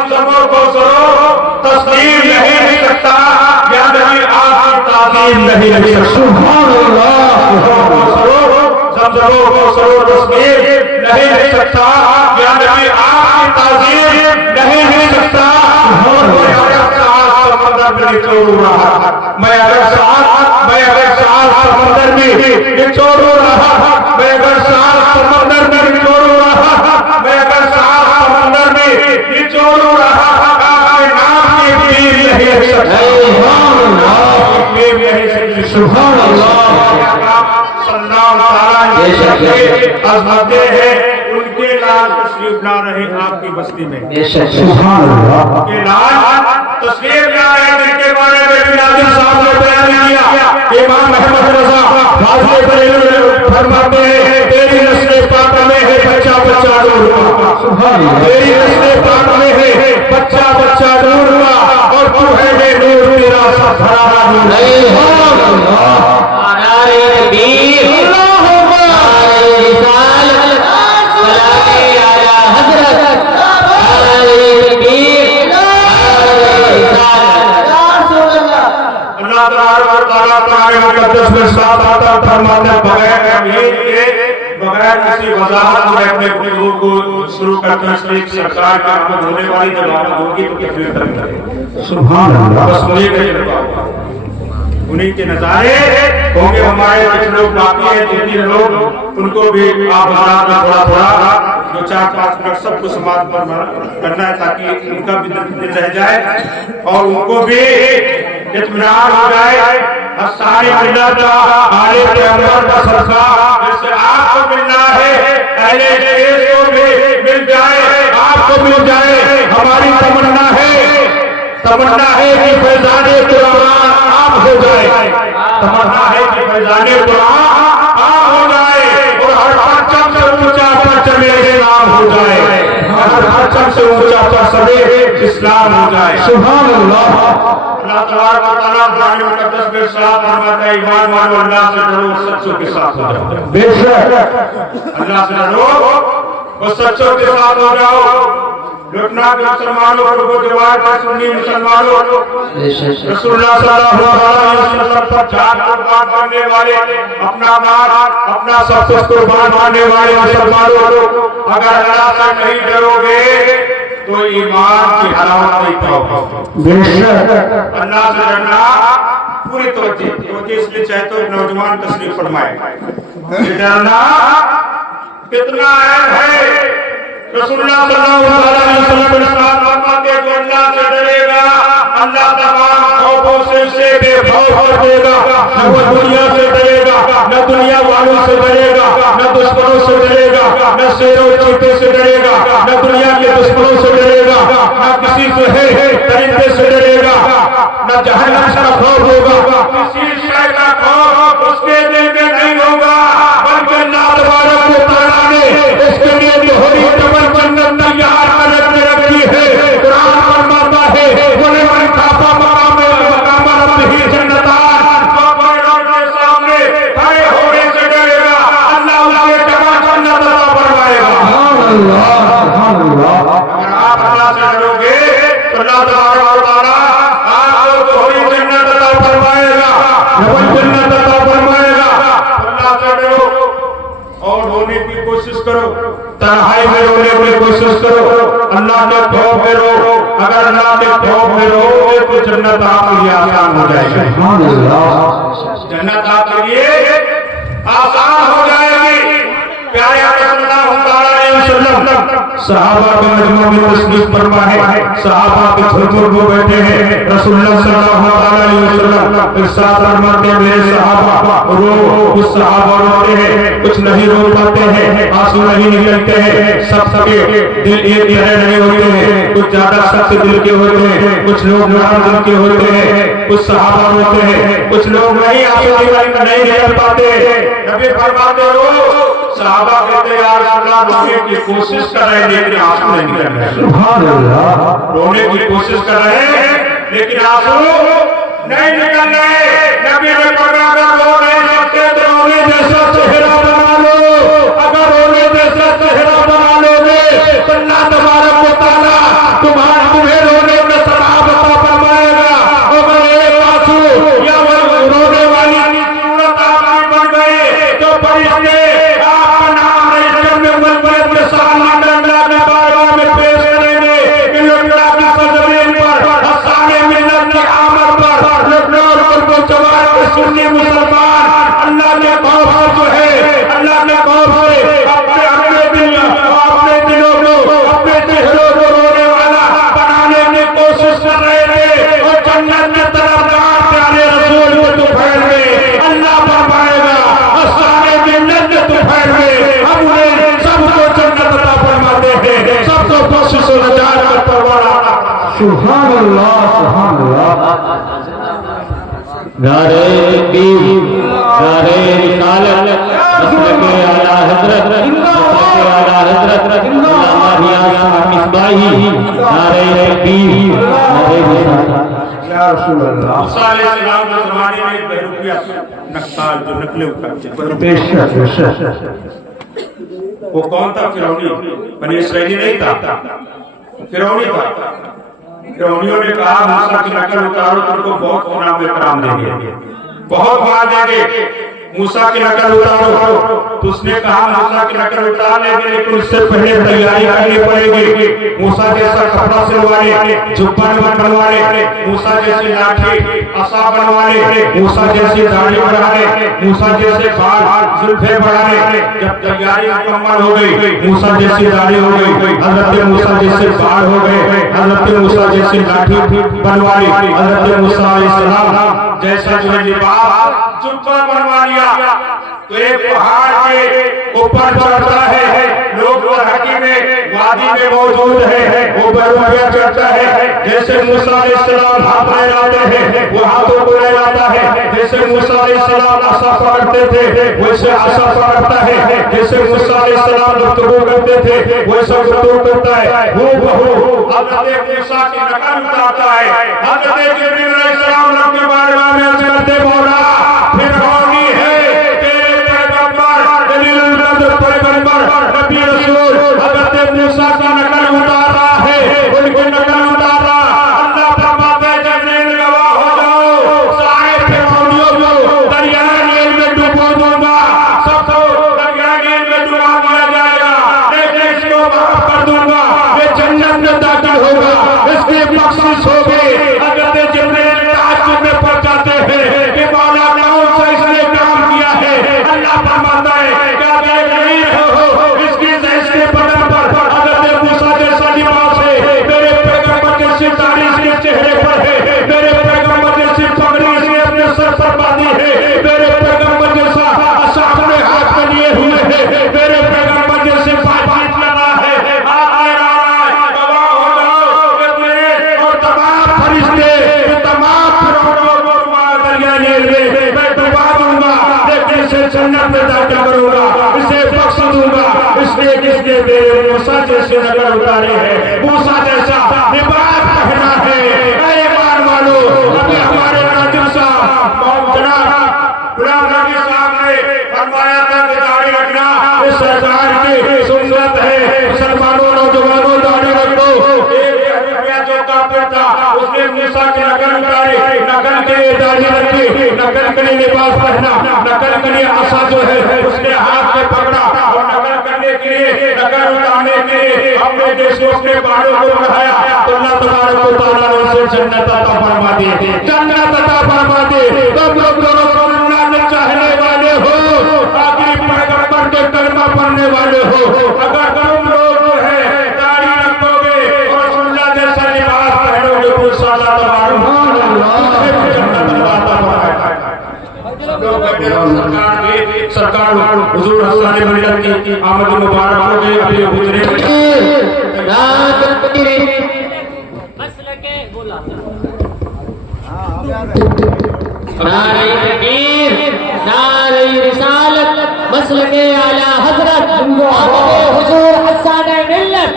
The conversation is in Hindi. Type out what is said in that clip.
ज़मज़मों को सरो तस्लीम नहीं लिख सकता, या नबी आपकी ताज़ीम नहीं लिख सकता। सुभान अल्लाह। ज़मज़मों को सरो तस्लीम नहीं लिख सकता, या नबी आपकी ताज़ीम नहीं लिख सकता। समंदर में निचोड़ रहा, मैं अगर साथ समंदर में निचोड़ रहा, मैं अगर साथ समंदर में निचोड़ रहा, मैं अगर साथ समंदर में निचोड़ रहा, आपके नाम की पीर नहीं लिख सकता। सुभान अल्लाह। अज़मतें हैं उनके लाल तशरीफ ला रहे आपकी बस्ती में। सुभान अल्लाह। के लाल तशरीफ ला रहे जिनके बारे में नाज़िम साहब ने बयान किया। इमाम अहमद रज़ा गाज़ी बरेलवी फरमाते हैं तेरी नस्ल पाक में है बच्चा बच्चा नूर का। सुभान अल्लाह। तेरी नस्ल पाक में है बच्चा बच्चा नूर का, और तू है नूर तेरा सब भरा नूर। सुभान अल्लाह। नारे तकबीर, अल्लाहुम्मा रिसालत सलामी अला हज़रत, नारे तकबीर, अल्लाह ताला मुक़द्दस में साथ आता फरमाते बगैर अमीर के, बगैर किसी वज़ाहत में अपने गुफ्तगू को शुरू करते हैं। एक सरकार की आमद होने वाली जब आमद होगी तो तकबीर करें। सुभान अल्लाह। बस मुझे उन्हीं के नज़ारे होंगे। हमारे कुछ लोग बाकी हैं, जिन लोग उनको भी आप थोड़ा थोड़ा 2-4-5 मिनट सबको समाज पर करना है, ताकि उनका भी दिल रह जाए और उनको भी इत्मीनान हो जाए। सारी मिल्लत आले पैगंबर का सदका जैसे आपको मिलना है, अहले देश को भी मिल जाए, आपको मिल जाए। हमारी तमन्ना है कि फैज़ाने कुरान आम हो जाए, तमन्ना है कि फैज़ाने कुरान आम हो जाए, और हर परचम से ऊंचा परचम इस्लाम हो जाए, हर परचम से ऊंचा परचम इस्लाम हो जाए। सुभान अल्लाह। अल्लाह तबारक व तआला कुरान मुक़द्दस में इरशाद फरमाता है ईमान वालो अल्लाह से डरो, सच्चों के साथ हो जाओ। बेशक अल्लाह से डरो और सच्चों के साथ हो जाओ। लुटना के मुसलमानों को जवाब का सुन्नी मुसलमानों रसूलुल्लाह सल्लल्लाहु अलैहि वसल्लम पर जान कुर्बान करने वाले, अपना माल अपना सब कुछ कुर्बान करने वाले मुसलमानों, अगर अल्लाह से नहीं डरोगे तो ईमान की हलावत नहीं पाओगे। बेशक अल्लाह से डरना पूरी तवज्जो इसलिए चाहे तो नौजवान तशरीफ फरमाए। डरना कितना अहम है। रसूलुल्लाह सल्लल्लाहु अलैहि वसल्लम इरशाद फरमाते हैं जो अल्लाह से डरेगा अल्लाह तमाम खौफों से उसे बेखौफ कर देगा। न वो दुनिया से डरेगा, न दुनिया वालों से डरेगा, न दुश्मनों से डरेगा, न शेरों चीते से डरेगा, न दुनिया के दुश्मनों से डरेगा, न किसी से परिंदे से डरेगा, न जहन्नम का खौफ होगा, किसी शय का खौफ उसके दिल में नहीं होगा, बल्कि अल्लाह तबारक व तआला ने इसके लिए दोहरी डबल जन्नत तैयार करके रखी है। कुरान फरमाता है वले मन खाफा मकाम रब्बिही जन्नतान, जो पैरों के सामने खड़े होने से डरेगा अल्लाह उसे डबल जन्नत अता फरमाएगा। अल्लाह सुभान अल्लाह। अगर आप अल्लाह से डरोगे तो अल्लाह तबारक व तआला आपको दोहरी जन्नत अता फरमाएगा, डबल जन्नत अता फरमाएगा। अल्लाह से डरो और रोने की कोशिश करो, तन्हाई में रोने की कोशिश करो, अल्लाह के खौफ में रो। अगर अल्लाह के खौफ में रोगे तो जन्नत आपके लिए आसान हो जाएगी। जन्नत आपके लिए आसान हो जाएगी। प्यारे आका सल्लल्लाहु अलैहि वसल्लम सहाबा के मजमा में तशरीफ फरमा है, सहाबा के झुरझुर में बैठे हैं। रसूलुल्लाह सल्लल्लाहु अलैहि वसल्लम इरशाद फरमाते हैं मेरे सहाबा रो, कुछ सहाबा रोते हैं, कुछ नहीं रो पाते हैं, आंसू नहीं निकलते हैं। सबके दिल एक तरह नहीं होते हैं, कुछ ज्यादा सख्त दिल के होते हैं, कुछ लोग नरम दिल के होते हैं। कुछ सहाबा रोते हैं, कुछ लोग नहीं आंसू नहीं निकल पाते। नबी फरमाते रो, सहाबा कहते हैं यार अल्लाह रोने की कोशिश कर रहे हैं लेकिन आंसू नहीं निकल रहे। सुभान अल्लाह। रोने की कोशिश कर रहे हैं लेकिन आंसू नहीं निकल रहे। नबी ने फरमाया रो नहीं सकते तो रोने जैसा चेहरा बना लो। अगर रोने जैसा चेहरा बना लोगे तो अल्लाह तबारक व तआला तुम्हारा लखनऊ और जवान के सुन्नी मुसलमान अल्लाह के खौफ से जो है, अल्लाह के खौफ से अपने दिलों को, अपने चेहरों को रोने वाला बनाने की कोशिश कर रहे थे और जन्नत की तरफ प्यारे रसूल के तुफैल में अल्लाह फरमाएगा असाने जन्नत के तुफैल में हम उन्हें सबको जन्नत अता फरमाते हैं, सबको कोशिश और नजात का परवाना। सुभान अल्लाह, सुभान अल्लाह। नारे तकबीर, नारे रिसालत, मसलके आला हज़रत, मसलके आला हज़रत मिसबाही, नारे तकबीर, नारे रिसालत। या रसूल अल्लाह। मूसा अलैहिस्सलाम के ज़माने में बहरूपिया नक्काल जो नकले उठाते, बेशक बेशक। वो कौन था? फिरौनी, बनी इस्राएली नहीं था, फिरौनी था। फिरौनियों ने कहा मूसा की नकल उतारो, तुमको बहुत इनाम इकराम देंगे, बहुत मार देंगे, मूसा की नकल उतारो। तो उसने कहा मूसा की नकल उतार लेंगे, लेकिन उससे पहले तैयारी करनी पड़ेगी। मूसा जैसा कपड़ा सिलवाने, जुब्बा बनवाने, मूसा जैसी लाठी असा बनवाने, मूसा जैसी दाढ़ी बढ़ाने, मूसा जैसे बाल जुल्फे बढ़ाने। जब तैयारी मुकम्मल हो गई, मूसा जैसी दाढ़ी हो गई, हजरत मूसा जैसे बाल हो गए, हजरत मूसा जैसी लाठी बनवाई, हजरत मूसा अलैहिस्सलाम जैसा जो है लिबास जुब्बा बनवा लिया। तो एक पहाड़ के ऊपर चढ़ता है, लोग हकी में वादी में मौजूद है, वो बरूपिया चढ़ता है। जैसे मूसा अलैहिस्सलाम हाथ लहराते हैं, वो हाथों को लहराता है। जैसे मूसा अलैहिस्सलाम आसा पकड़ते थे, वैसे आसा पकड़ता है। जैसे मूसा अलैहिस्सलाम गुफ्तगू करते थे, वैसा गुफ्तगू करता है। हूबहू हज़रत मूसा की नकल उतारता है। हज़रत जिब्रील अलैहिस्सलाम रब के बारगाह में अर्ज़ करते, मौला फिरौनी है तेरे पैगंबर, दलीलुल कद्र पैगंबर, नबी रसूल हज़रत मूसा की नकल उतार रहा है, उनकी नकल उतार रहा। अल्लाह फरमाता है जिब्रील गवाह हो जाओ, सारे फिरौनियों को दरियाए नील में डुबो दूंगा, सबको दरियाए नील में डुबा दिया जाएगा, लेकिन इसको माफ कर दूंगा, ये जन्नत में दाखिल होगा, इसकी बख्शिश होगी। हज़रत जिब्रील ताज्जुब में पड़ जाते हैं कि मौला कौन सा इसने काम किया है। अल्लाह फरमाता है क्या देख नहीं हो, इसके बदन पर हज़रत मूसा जैसा लिबास है, मेरे पैगंबर जैसी दाढ़ी इसके चेहरे पर है, मेरे पैगंबर जैसी पगड़ी इसने अपने सर पर बांधी है, मेरे पैगंबर जैसा असा अपने हाथ में लिए हुए है, मेरे पैगंबर जैसे बातचीत कर रहा है। गवाह हो जाओ मेरे और तमाम फरिश्ते, तमाम फिरौनियों को दरिया नील में मैं डुबा दूंगा, लेकिन इसे जन्नत में दाखिल करूंगा, इसे बख्श दूंगा, इसलिए किसने मेरे मूसा जैसे नकल उतारे हैं, मूसा जैसा लिबास पहना है। ईमान वालो, अभी हमारे नाजिम साहब जनाब गुलाम नबी साहब ने फरमाया था कि दाढ़ी रखना इस सरकार की सुन्नत है। मुसलमानों नौजवानों दाढ़ी रखो। एक जो काफिर था उसने मूसा की नकल उतारी, नकल के लिए दाढ़ी रखी, नकल के लिए लिबास पहना, नकल के लिए आशा जो है उसने हाथ में पकड़ा और नकल करने के लिए, नकल उतारने के लिए अपने देश को, अपने बालों को बढ़ाया। तो अल्लाह तबारक व तआला ने उसे जन्नत अता फरमा दी, जन्नत अता फरमा दी। तुम लोग जो रसूलुल्लाह के चाहने वाले हो, आखिरी पैगंबर के कलमा पढ़ने वाले हो, अगर तुम लोग जो है दाढ़ी रखोगे और रसूलुल्लाह जैसा लिबास पहनोगे तो इंशाअल्लाह तबारक व तआला जन्नत अता फरमाएगा। सरकार हुजूर हसन मिल्लत की आमद मुबारक हो गई। अभी गुजरे नारे तकबीर, नारे रिसालत, मसलके आला हज़रत, हुजूर हसन मिल्लत,